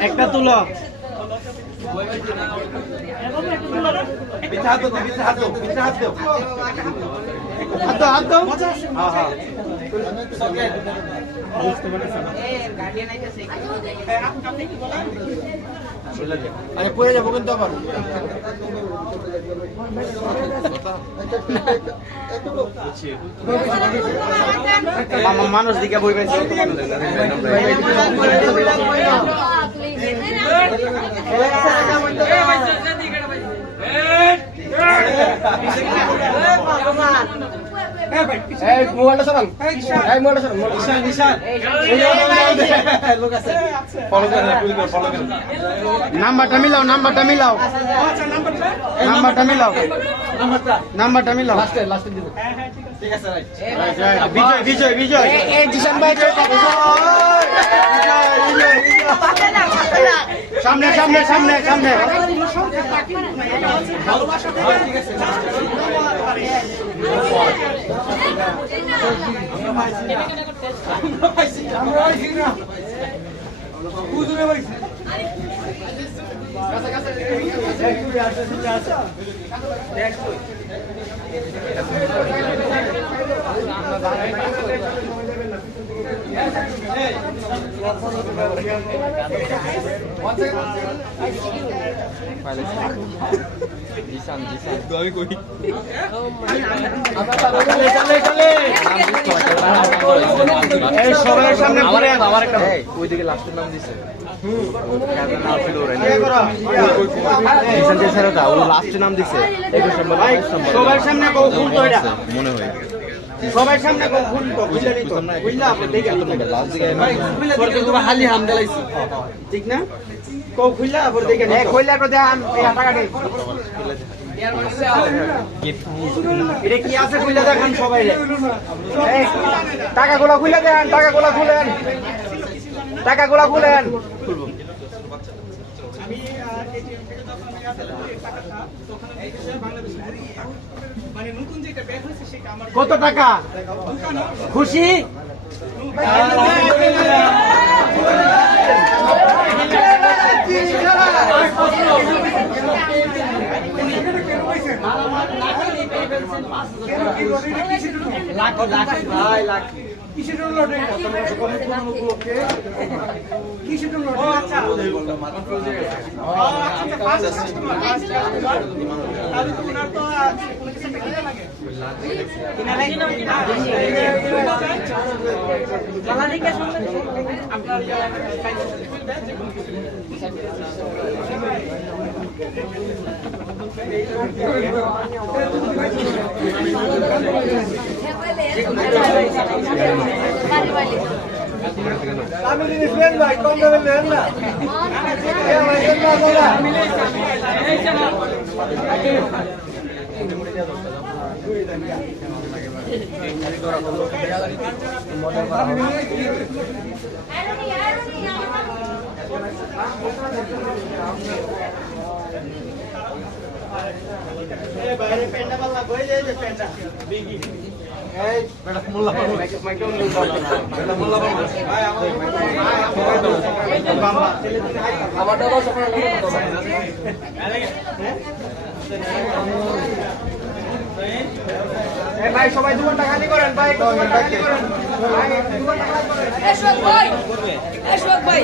একটা তুলো আরে পড়ে যাবো কিন্তু আবার মানুষ দিকে বই পেয়েছে মোবাইলটা চালান মোবাইলটা নাম্বারটা মিলাও নাম্বারটা মিলাও নাম্বারটা মিলাও নাম্বারটা মিলাও বিজয় বিজয় বিজয় জিসান ভাই সামনে সামনে সামনে সামনে সবার সামনে ওইদিকে লাস্টের নাম দিছে লাস্টের নাম দিছে সবার সামনে মনে হয় সবার সামনে হালি হাম দিলাইছি ঠিক না কো খুললা আবার দেখেন খুললা তো দেন টাকা দেন এটা কি আছে খুলে দেখেন সবাই টাকাগুলো খুলে দেন টাকাগুলো খুলেন টাকাগুলো খুলেন কত টাকা খুশি ভাই কম দেবেন না বাইরে পেন্ডা পাল্লা বই যায় পেন্ডা বিগি এই বেটা মোল্লা মাইকে বেটা মোল্লা ভাই বাবা আমারটা বস এই ভাই সবাই দুটো খালি করেন ভাই দুটো খালি করেন ভাই দুটো খালি করেন এশোক ভাই